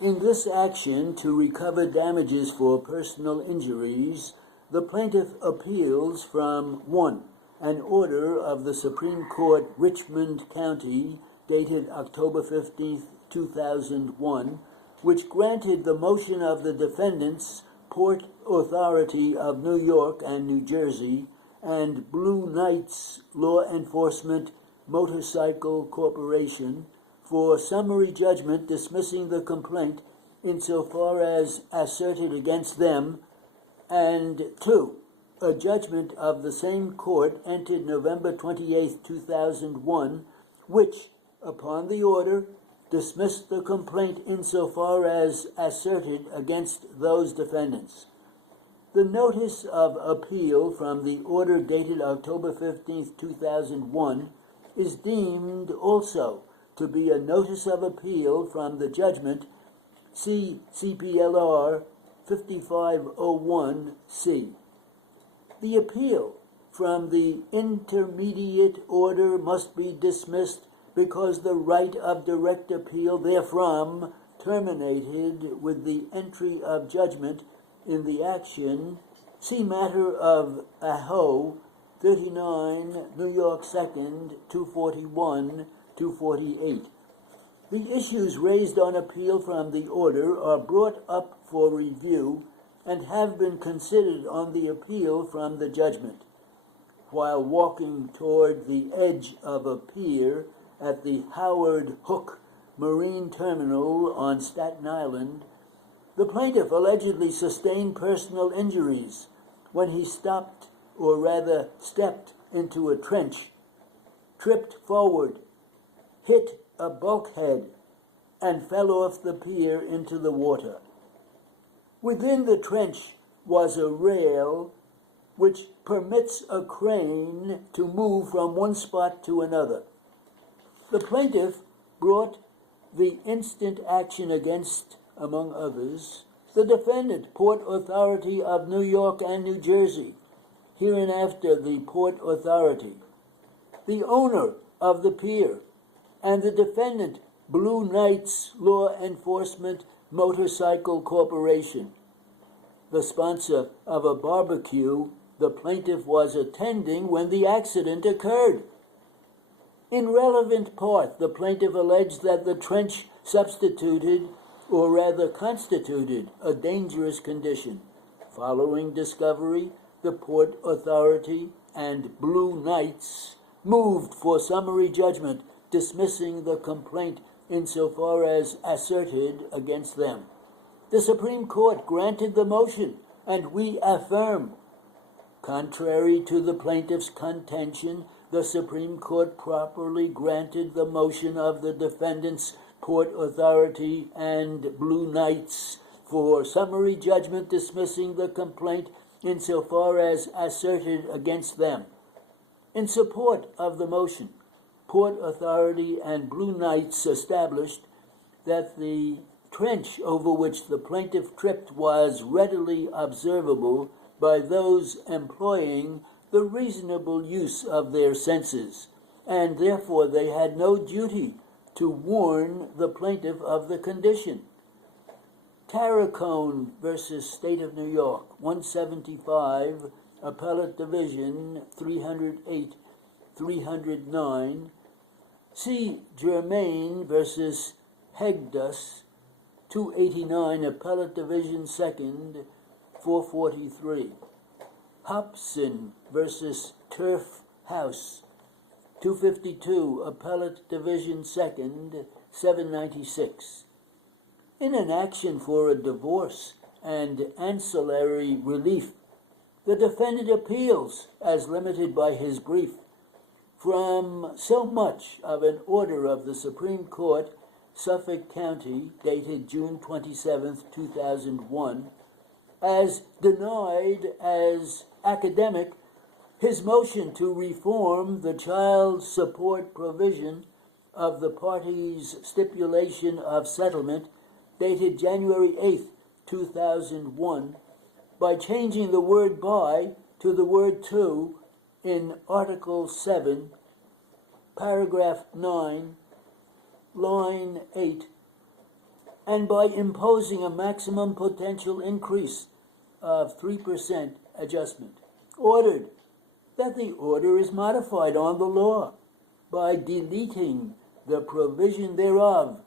In this action to recover damages for personal injuries, the plaintiff appeals from 1. An order of the Supreme Court, Richmond County, dated October 15, 2001, which granted the motion of the defendants, Port Authority of New York and New Jersey, and Blue Knights Law Enforcement Motorcycle Corporation, for summary judgment dismissing the complaint insofar as asserted against them, and 2. A judgment of the same court entered November 28, 2001, which, upon the order, dismissed the complaint insofar as asserted against those defendants. The notice of appeal from the order dated October 15, 2001, is deemed also to be a notice of appeal from the judgment CPLR 5501C. The appeal from the intermediate order must be dismissed because the right of direct appeal therefrom terminated with the entry of judgment in the action. See matter of Aho 39, New York 2nd, 241, 248. The issues raised on appeal from the order are brought up for review and have been considered on the appeal from the judgment. While walking toward the edge of a pier at the Howard Hook Marine Terminal on Staten Island, the plaintiff allegedly sustained personal injuries when he stopped, or rather stepped, into a trench, tripped forward, hit a bulkhead, and fell off the pier into the water. Within the trench was a rail which permits a crane to move from one spot to another. The plaintiff brought the instant action against, among others, the defendant, Port Authority of New York and New Jersey, hereinafter the Port Authority, the owner of the pier, and the defendant, Blue Knights Law Enforcement Motorcycle Corporation, the sponsor of a barbecue the plaintiff was attending when the accident occurred. In relevant part, the plaintiff alleged that the trench substituted, or rather constituted, a dangerous condition. Following discovery, the Port Authority and Blue Knights moved for summary judgment, dismissing the complaint insofar as asserted against them. The Supreme Court granted the motion, and we affirm. Contrary to the plaintiff's contention, the Supreme Court properly granted the motion of the defendants, Port Authority and Blue Knights, for summary judgment dismissing the complaint insofar as asserted against them. In support of the motion, Port Authority and Blue Knights established that the trench over which the plaintiff tripped was readily observable by those employing the reasonable use of their senses, and therefore they had no duty to warn the plaintiff of the condition. Caracone versus State of New York, 175, Appellate Division, 308, 309. C. Germain versus Hegdus, 289, Appellate Division, 2nd, 443. Hobson versus Turf House, 252, Appellate Division 2nd, 796. In an action for a divorce and ancillary relief, the defendant appeals, as limited by his brief, from so much of an order of the Supreme Court, Suffolk County, dated June 27, 2001, as denied as academic his motion to reform the child support provision of the parties' stipulation of settlement dated January 8, 2001, by changing the word by to the word to in Article 7, Paragraph 9, Line 8, and by imposing a maximum potential increase of 3% adjustment. Ordered that the order is modified on the law by deleting the provision thereof,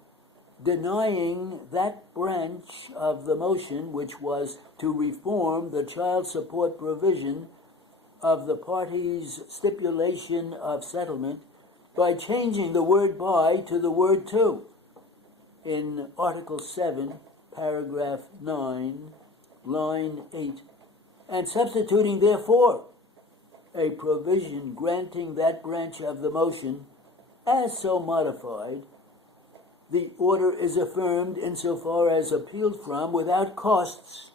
denying that branch of the motion which was to reform the child support provision of the parties' stipulation of settlement by changing the word by to the word to in Article 7, paragraph 9, line 8, and substituting therefore a provision granting that branch of the motion as so modified. The order is affirmed insofar as appealed from without costs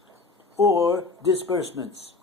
or disbursements.